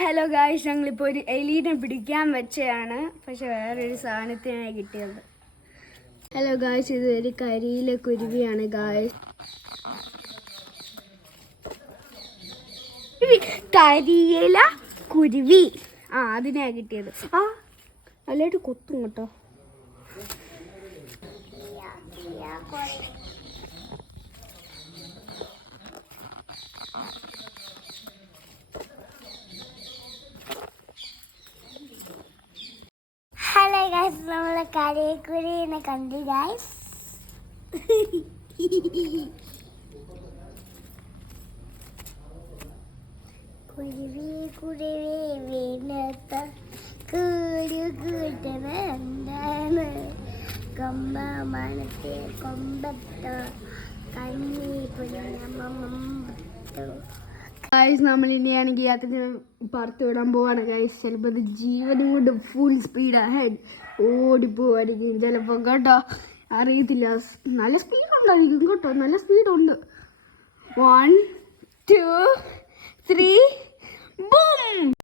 Hello guys, ഞങ്ങളിപ്പോൾ ഒരു എലീനെ പിടിക്കാൻ വെച്ചതാണ്, പക്ഷെ വേറൊരു സാധനത്തിനായി കിട്ടിയത്. ഹലോ ഗായ്സ്, ഇത് ഒരു കരിയിലെ കുരുവിയാണ് ഗായ്സ്. കരിയില കുരുവി, അതിനാണ് കിട്ടിയത്. നല്ലതായിട്ട് കൊത്തും കേട്ടോ. ഹലോ ഗൈസ്, നമ്മളെ കരിക്കുരുവിനെ കണ്ടു ഗൈസ്. കുരുവി കുരുവി വീണത്ത കൂരു കൂട്ടണ എന്താണ്? കൊമ്പ മണത്തെ കൊമ്പത്തോ കണ്ണി പുന്നമ്പത്തോ. ഗായ്സ്, നമ്മൾ ഇനിയാണെങ്കിൽ അതിന് പുറത്ത് വിടാൻ പോവാണ് ഗായ്സ്. ചിലപ്പോൾ അത് ജീവനും കൊണ്ട് ഫുൾ സ്പീഡ് ഹെഡ് ഓടിപ്പോവായിരിക്കും ചിലപ്പോൾ കേട്ടോ, അറിയത്തില്ല. നല്ല സ്പീഡ് ഉണ്ടായിരിക്കും കേട്ടോ, നല്ല സ്പീഡുണ്ട്. 1 2 3 ബൂം.